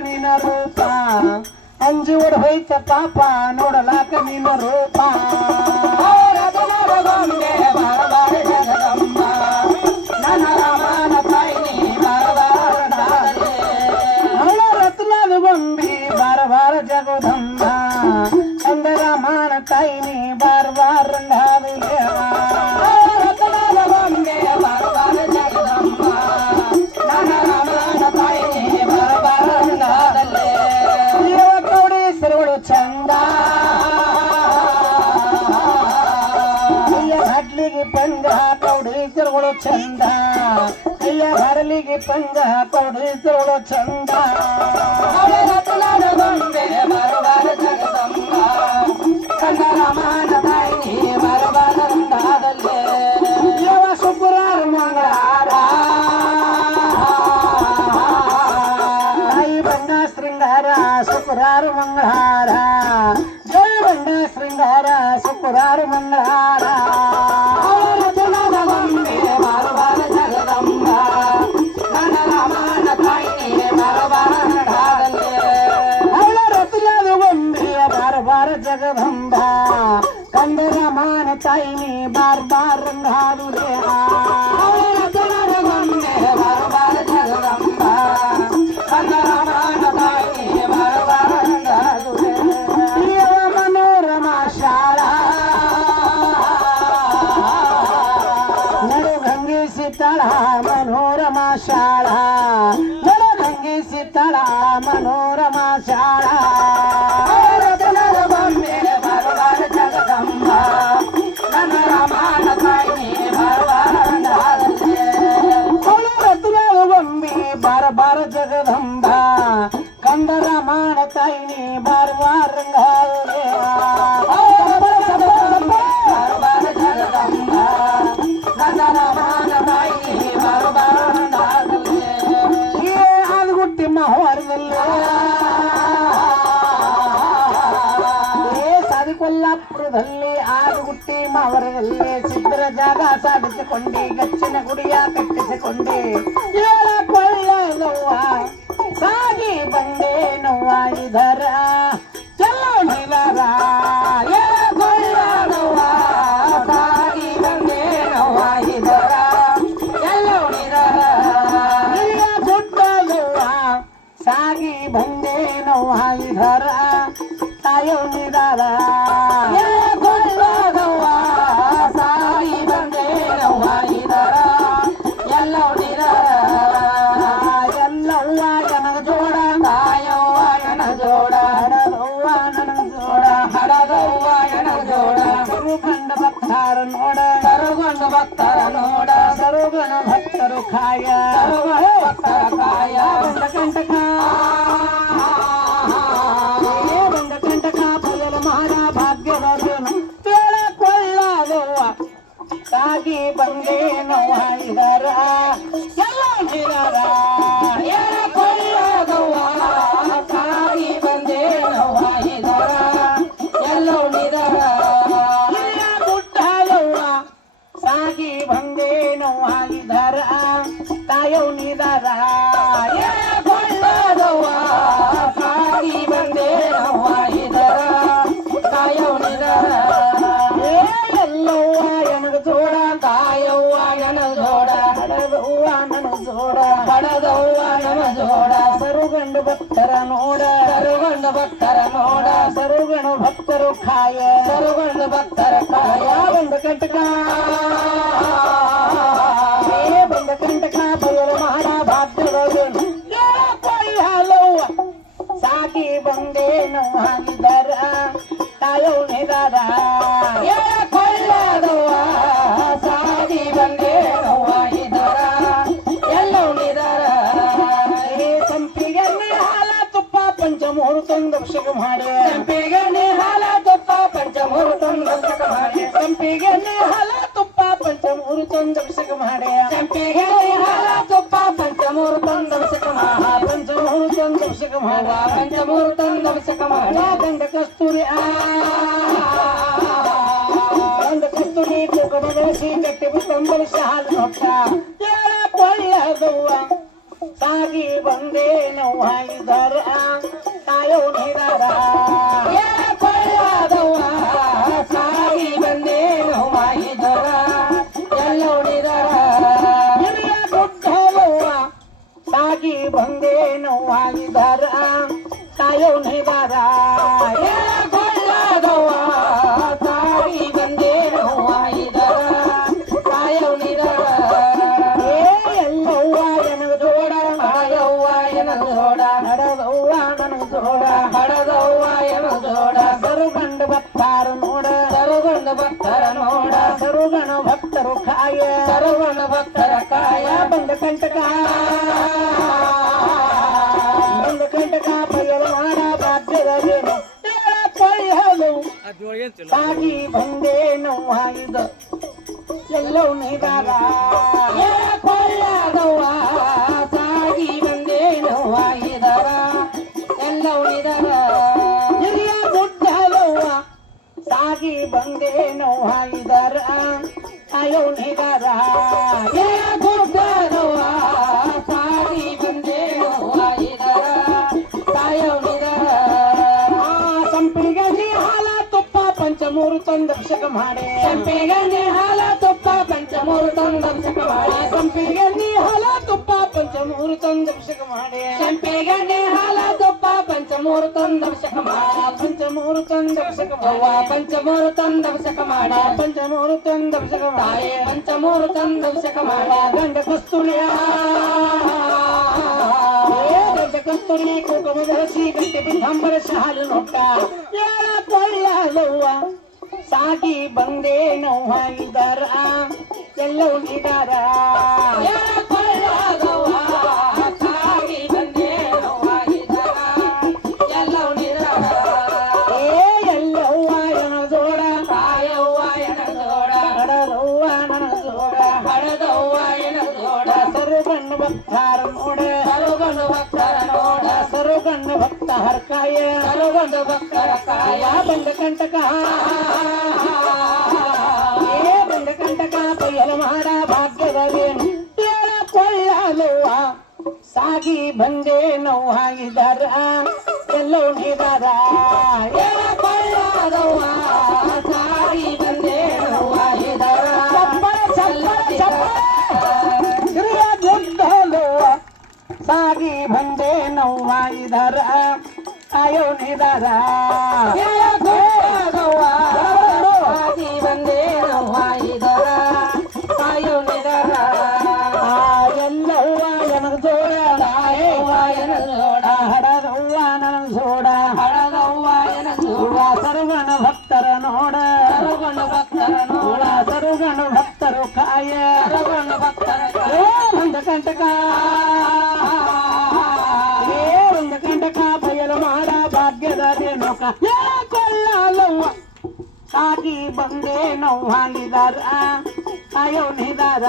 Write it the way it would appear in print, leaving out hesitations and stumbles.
ನಿನ್ನ ರೂಪ ಅಂಜಿ ಓಡ್ ಹೋಯ್ತ ಪಾಪ ನೋಡಲಾಕ ನಿನ್ನ ರೂಪ ನನ್ನ ರಾಮನ ತಾಯಿ ನೀ ರತ್ನಾದ ಗೊಂಬಿ ಬಾರ ಬಾರ ಜಗದಂಬ ಕಂದ ರಾಮನ ತಾಯಿ ನೀ ಬಾರ ಬಾರ ರಂಗಾದುಲೆ ರತ್ನಾದ ಗೊಂಬೆ ಬಾರ ಜಗದಂಬ ನನ್ನ ರಾಮನ ತಾಯಿ ನೀ ಬಾರ ರಂಗಾದಲ್ಲೇ ಕೌಡೇಶ್ವರಗಳು ಚಂದ ಹಡ್ಲಿಗೆ ಪಂಗ ಕೌಡೇಶ್ವರಗಳು ಚಂದ ಅಯ್ಯ ಹರಲಿಗೆ ಪಂಗ ಕೌಡೇಶ್ವರಗಳು ಚಂದ ರತ್ನಾದ ಗೊಂಬೆ ಬಾರ ಜಗದಂಬ ಕಂದ ರಾಮನ ತಾಯಿ ನೀ ಬಾರ ರಂಗಾದಲ್ಲೇ ಯಾವ ಶುಕ್ರವಾರ ಮಂಗಳವಾರ ತಾಯಿ ಬಣ್ಣ ಶೃಂಗಾರ ಶುಕ್ರವಾರ ಮಂಗಳವಾರ ಜಯ ಬಣ್ಣ ಶೃಂಗಾರ ಶುಕ್ರವಾರ ಮಂಗಳವಾರ ರತ್ನಾದ ಗೊಂಬೆ ಬಾರ ಜಗದಂಬ ನನ್ನ ರಾಮನ ತಾಯಿ ನೀ ಬಾರ ರಂಗಾದಲ್ಲೇ ಅವಳ ರತ್ನಾದ ಗೊಂಬೆಯ ಬಾರ ಬಾರ ಜಗದಂಬ ಕಂದ ರಾಮನ ತಾಯಿ ನೀ ಬಾರ್ ಬಾರ್ ರಂಗಾದುಲೆ ರತ್ನಾದ ಗೊಂಬೆ ಬಾರ ಜಗದಂಬ ಕಂದ ರಾಮನ ತಾಯಿ ನೀ ಬಾರ ರಂಗಾದಲ್ಲೇ ಪ್ರಿಯವ ಮನೋರಮಾ ಶಾಳಾ ನಡುಗಂಗೆ ಸಿತಳ ಮನೋರಮಾ ಶಾಳಾ ನಡುಗಂಗೆ ಸಿತಳ ಮನೋರಮಾ ಶಾಳಾ ರತ್ನಾದ ಗೊಂಬೆ ಬಾರ ಜಗದಂಬ ನನ್ನ ರಾಮನ ತಾಯಿ ನೀ ಬಾರ ರಂಗಾದಲ್ಲೇ ಅವಳ ರತ್ನಾದ ಗೊಂಬೆ ಬಾರ ಬಾರ ಜಗದಂಬ ಕಂದ ರಾಮನ ತಾಯಿ ನೀ ಬಾರ ಬಾರ ರಂಗಾದುಲೆ ಬಾರ ಜಗದಂಬ ನನ್ನ ರಾಮನ ತಾಯಿ ನೀ ಬಾರ ರಂಗಾದಲ್ಲೇ ಏ ಆಲಗುಟ್ಟಿ ಮಹೋರದಲ್ಲಿ ಕೊಲ್ಲಾಪುರದಲ್ಲಿ ಆಲಗುಟ್ಟಿ ಮಾವರದಲ್ಲಿ ಸಿದ್ಧರ ಜಾಗ ಸಾಧಿಸಿಕೊಂಡಿ ಗಚ್ಚಿನ ಗುಡಿಯ ಕಟ್ಟಿಸಿಕೊಂಡಿ ಏಳ ಕೊಳ್ಳದವ್ವ ಸಾಗಿ ಬಂದೆ ನೋವ ಇದರ ಎಲ್ಲ ನಿಲರ ಏಳ ಕೊಳ್ಳದವ್ವ ಸಾಗಿ ಬಂದೆ ನೋವ ಇದರ ಎಲ್ಲೋ ನಿರರ ಇಲ್ಲ ಗುಡ್ಡದವ್ವ ಸಾಗಿ ಬಂದೆ ನೋವ ಇದರ ತಾಯೋ ನಿದಾರ ಏಳ ಕೊಳ್ಳದವ್ವ ಸಾಗಿ ಬಂದೆ ನೋವ ಇದರ ಎಲ್ಲೋ ನಿರರ ಎಲ್ಲವ್ವ ನನಗ ಜೋಡ ತಾಯವ್ವ ಎನ ಜೋಡ ಹಡದವ್ವ ನನಗ ಜೋಡ ಹಡದವ್ವ ಎನ ಜೋಡ ಕಂಡ ಭಕ್ತಾರ ನೋಡ ಕರುಗೊಂಡು ಭಕ್ತರ ನೋಡ ಸರುಗಣ ಭಕ್ತರು ಖಾಯ ಕರುಗಳ ಭಕ್ತರ ಕಾಯ ಬಂದ ಕಂಟಕ ಬಂದ ಕಂಟಕ ಬಯಲು ಮಾಡ ಭಾಗ್ಯದವನು ತೇಳ ಕೊಳ್ಳದವ್ವ ಸಾಗಿ ಬಂದೆ ನೋವ ಇದರ ಎಲ್ಲ ನಿರರ ಏಳ ಕೊಳ್ಳದವ್ವ ಸಾಗಿ ಬಂದೆ ನೋವ ಇದರ ಎಲ್ಲೋ ನಿರರ ಇಲ್ಲ ಗುಡ್ಡದವ್ವ ಸಾಗಿ ಬಂದೆ ನೋವ ಇದರ ತಾಯೋ ನಿದರ ಏಳ ಕೊಳ್ಳದವ್ವ ಸಾಗಿ ಬಂದೆ ನೋವ ಇದರ ತಾಯೋ ನಿರರ ಎಲ್ಲವ್ವ ಎನಗ ಜೋಡ ತಾಯವ್ವ ಎನ ಜೋಡ ಹಡದವ್ವ ನನ್ನ ಜೋಡ ಹಡದವ್ವ ನನ ಜೋಡ ಸರುಗಂಡು ಭಕ್ತರ ನೋಡ ಕರುಗೊಂಡು ಭಕ್ತರ ನೋಡ ಸರುಗಣ ಭಕ್ತರು ಖಾಯ ಕರುಗೊಂಡು ಭಕ್ತರ ಕಾಯ ಬಂದ ಕಂಟಕ ಬಂದ ಕಂಟಕ ಬಯಲು ಮಾಡ ಭಾಗ್ಯದವನು ಕೊಳ್ಳಲವ್ವ ಸಾಗಿ ಬಂದೆ ನೋವಾಗಿದರ ತಾಯೋ ನಿದಾರ ಏಳ ಕೊಳ್ಳದವ್ವ ಸಾಗಿ ಬಂದೆ ನೋವ ಇದರ ಎಲ್ಲೋ ನಿರರ ಸಂಪಿಗೆ ಹಾಲ ತುಪ್ಪ ಪಂಚಮುಹೂರ್ತಂದು ಅಭಿಷೇಕ ಮಾಡಿ ಸಂಪಿಗೆ ಹಾಲ ತುಪ್ಪ ಪಂಚಮೂರ್ತಂದು ಅಭಿಷೇಕ ಮಾಡಿ ಸಂಪಿಗೆ ಹಾಲ ತುಪ್ಪ ಪಂಚಮುಹೂರ್ತಂದು ಅಭಿಷೇಕ ಮಾಡಿ ಸಂಪಿಗೆ ಹಾಲ ತುಪ್ಪ ಪಂಚಮೂರ್ತಂದು ಅಭಿಷೇಕ ಮಾಡಿ ಪಂಚಮುಹೂರ್ತಂದು ಅಭಿಷೇಕ ಮಾಡ ಪಂಚಮೂರ್ತಂದು ಅಭಿಷೇಕ ಮಾಡಿ ಗಂಡ ಕಸ್ತೂರಿ ಗಂಡ ಕಸ್ತೂರಿ ತುಕದ ಬೆಳೆಸಿ ಕಟ್ಟಿ ತಂಬಲಿಸಿ ಹಾಲು ಹೊಟ್ಟ ಏಳ ಕೊಳ್ಳದವ್ವ ಸಾಗಿ ಬಂದೆ ನೋವಾಯಿದರ ಕಾಯೋ ನಿದರ ಕೊಳ್ಳದವ್ವ ಸಾಗಿ ಬಂದೆ ನೋವಾಯಿದರ ಎಲ್ಲೋಡಿದರ ಹಿರಿಯ ಗುಡ್ಡದವ್ವ ಸಾಗಿ ಬಂದೆ ನೋವಾಯಿದರ ಕಾಯೋ ನಿದರ ಕೊಳ್ಳದವ್ವ ಸಾಗಿ ಬಂದೆ ನೋವಾಯಿದರ ಕಾಯೋನಿದರ ಎಲ್ಲವ್ವ ಎನಗ ಜೋಡ ಕಾಯವ್ವ ಎನದೋಡ ನಡೆದವ್ವ ನನಗ ಜೋಡ ಹಡದವ್ವ ಎನದೋಡ ಸರುಗಂಡ ಭಕ್ತಾರ ನೋಡ ಸರುಗೊಂಡ ಭಕ್ತರ ನೋಡ ಸರುಗಣ ಭಕ್ತರು ಕಾಯ ಸರುಗೊಂಡ ಭಕ್ತರ ಕಾಯ ಬಂದ ಕಂಟಕ ಬಂದ ಕಂಟಕ ಬಯಲು ಮಾಡ ಬಾಧ್ಯದೇನು ಕೊಯ್ಯಲು ಸಾಗಿ ಬಂದೆ ನೋವಾಯಿದ ಎಲ್ಲೋ ನಿದಾರ ಕೊಳ್ಳದವ್ವ ಸಾಗಿ ಬಂದೆ ನೋವಾಯಿದರ ಎಲ್ಲೋಡಿದರ ಹಿರಿಯ ಗುಡ್ಡಲವ್ವ ಸಾಗಿ ಬಂದೆ ನೋವಾಯಿದರ ಅಯೋ ನಿದಾರ ಗುಡ್ಡದವ್ವ ಸಾಗಿ ಬಂದೆ ನೋವಾಯಿದರ ಕಾಯೋನಿದರ ಸಂಪಿಗೆ ಹಾಲ ತುಪ್ಪ ಪಂಚಮೂರು ತಂದರ್ಶಕ ಮಾಡೆ ಸಂಪಿಗೆ ಹಾಲ ತುಪ್ಪ ಪಂಚಮೂರು ತಂದರ್ಶಕ ಮಾಡಿ ಸಂಪಿಗೆ ಹಾಲ ತುಪ್ಪ ಪಂಚಮೂರು ತಂದರ್ಶಕ ಮಾಡೆ ಸಂಪಿಗೆ ಹಾಲ ತುಪ್ಪ ಪಂಚಮೂರು ತಂದರ್ಶಕ ಮಾಡ ಪಂಚಮೂರು ತಂದರ್ಶಕ ಅವ್ವ ಪಂಚಮೂರು ತಂದರ್ಶಕ ಮಾಡ ಪಂಚಮೂರು ತಂದರ್ಶಕ ತಾಯಿ ಪಂಚಮೂರು ತಂದರ್ಶಕ ಮಾಡ ಗಂಡ ಕಸ್ತೂರಿಯ ಗಂಡ ಕಸ್ತೂರಿ ಕುಂಕುಮ ಧರಿಸಿ ಗಂಟೆ ಬಿಂಬರ ಶಾಲು ನೋಟ ಕೊಳ್ಳಲವ್ವ ಸಾಗಿ ಬಂದೆ ನೋವಾಯಿದರ ಎಲ್ಲೋ ನಿದಾರ ಕೊಳ್ಳದವ್ವ ಸಾಗಿ ಬಂದೆ ನೋವಾಗಿದರ ಎಲ್ಲೋಡಿದರ ಎಲ್ಲವ್ವ ಎನ ಜೋಡ ಕಾಯವ್ವ ಎನದೋಡ ಹಡದವ್ವ ನನ್ನ ಜೋಡ ಹಡದವ್ವ ಎನದೋಡ ಸರುಗಣ್ಣ ಭಕ್ತಾರ ನೋಡ ಸರುಗೊಂಡ ಭಕ್ತರ ನೋಡ ಸರುಗಣ್ಣ ಭಕ್ತ ಹರ್ಕಾಯ ಸರುಗೊಂಡ ಭಕ್ತರ ಕಾಯ ಬಂದ ಕಂಟಕ ಬಂದ ಕಂಟಕ ಬಯಲು ಮಾಡ ಭಾಗ್ಯದೇನು ಕೊಳ್ಳಲವ್ವ ಸಾಗಿ ಬಂದೆ ನೋವಾಯಿದರ ಎಲ್ಲೋ ನಿದಾರ ಕೊಳ್ಳದವ್ವ ಸಾಗಿ ಬಂದೆ ನೋವಾಗಿದರ ಹಿರಿಯ ಗುಡ್ಡಲವ್ವ ಸಾಗಿ ಬಂದೆ ನೋವಾಯಿದರ ಅಯೋ ನಿದಾರ ಕೊಳ್ಳದವ್ವ ಸಾಗಿ ಬಂದೆ ನೋವಾಗಿದರ ಕಾಯೋನಿದರ ಎಲ್ಲವ್ವ ಎನಗ ಜೋಡ ಕಾಯವ್ವ ಎನದೋಡ ಹಡದವ್ವ ನನಗ ಜೋಡ ಹಡದವ್ವ ಎನದೋಡ ಸರುಗಣ ಭಕ್ತರ ನೋಡ ಸರುಗೊಂಡ ಭಕ್ತರ ನೋಡ ಸರುಗಣ ಭಕ್ತರು ಕಾಯ ಸರುಗೊಂಡ ಭಕ್ತರ ಕಾಯ ಒಂದು ಕಂಟಕ ಒಂದು ಕಂಟಕ ಬಯಲು ಮಾಡ ಭಾಗ್ಯದ ರೇಣುಕ ಕೊಳ್ಳಲವ್ವ ಸಾಗಿ ಬಂದೆ ನೋವಾಗಿದಾರ ಅಯೋ ನಿದಾರ